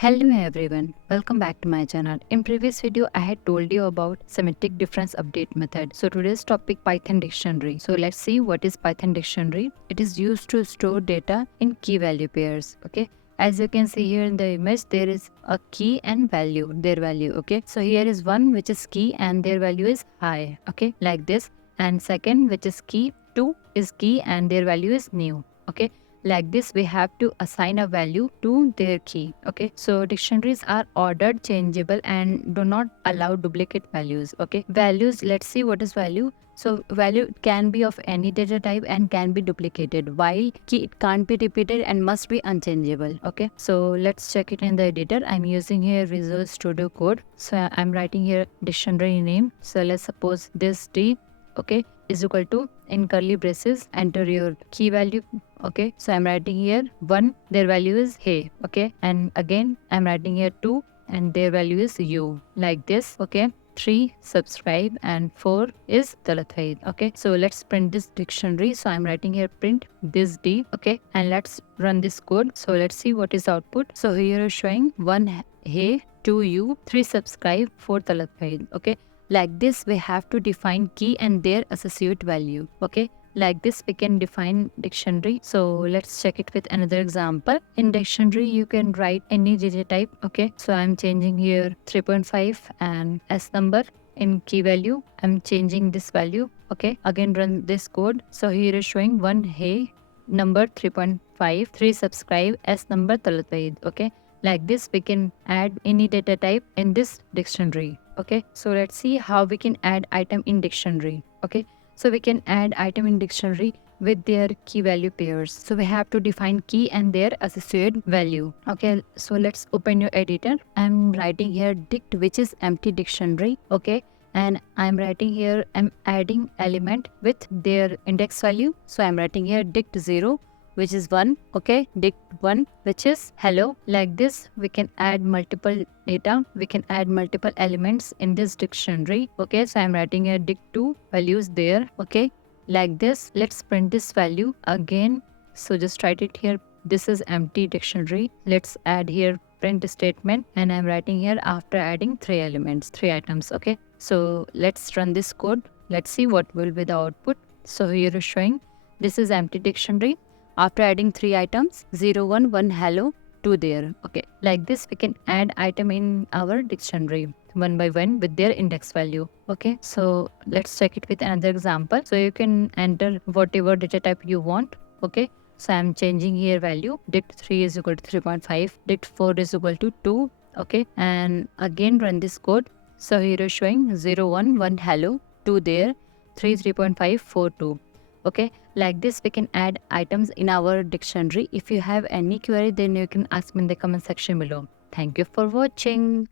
Hello everyone, welcome back to my channel. In previous video I had told you about semantic difference update method. So today's topic Python dictionary. So let's see what is Python dictionary. It is used to store data in key value pairs. Okay. As you can see here in the image, there is a key and value, their value. Okay. So here is one which is key and their value is high. Okay. Like this. And second which is key, 2 is key and their value is new. Okay. Like this, we have to assign a value to their key. Okay, so dictionaries are ordered, changeable, and do not allow duplicate values. Okay, values, let's see what is value. So value can be of any data type and can be duplicated, while key it can't be repeated and must be unchangeable. Okay, so let's check it in the editor. I'm using here Visual Studio Code. So I'm writing here dictionary name. So let's suppose this D, okay, is equal to, in curly braces, enter your key value. Okay, so I'm writing here 1, their value is hey. Okay, and again I'm writing here 2 and their value is you, like this. Okay, 3 subscribe and 4 is Talat. Okay, so let's print this dictionary. So I'm writing here print this D. Okay, and let's run this code. So let's see what is output. So here is showing 1 hey, 2 you, 3 subscribe, 4 Talat. Okay, like this we have to define key and their associate value. Okay, like this we can define dictionary. So let's check it with another example. In dictionary you can write any data type. Okay, so I'm changing here 3.5 and s number. In key value I'm changing this value. Okay, again run this code. So here is showing 1 hey, number 3.5, 3 subscribe, s number Talat. Okay, like this we can add any data type in this dictionary. Okay, so let's see how we can add item in dictionary. Okay, so we can add item in dictionary with their key value pairs. So we have to define key and their associated value. Okay, so let's open your editor. I'm writing here dict, which is empty dictionary. Okay, and I'm writing here, I'm adding element with their index value. So I'm writing here dict 0, which is 1. Okay, dict 1, which is hello. Like this we can add multiple data, we can add multiple elements in this dictionary. Okay, so I'm writing here dict 2, values there. Okay, like this, let's print this value again. So just write it here, this is empty dictionary. Let's add here print statement, and I'm writing here after adding 3 elements, 3 items. Okay, so let's run this code. Let's see what will be the output. So here is showing this is empty dictionary. After adding 3 items, 0, 1, 1 hello, 2 there. Okay, like this we can add item in our dictionary one by one with their index value. Okay, so let's check it with another example. So you can enter whatever data type you want. Okay, so I'm changing here value. Dict 3 is equal to 3.5, dict 4 is equal to 2. Okay, and again run this code. So here is showing 0, 1, 1 hello, 2 there, 3, 3.5, 4, 2. Okay, like this we can add items in our dictionary. If you have any query, then you can ask me in the comment section below. Thank you for watching.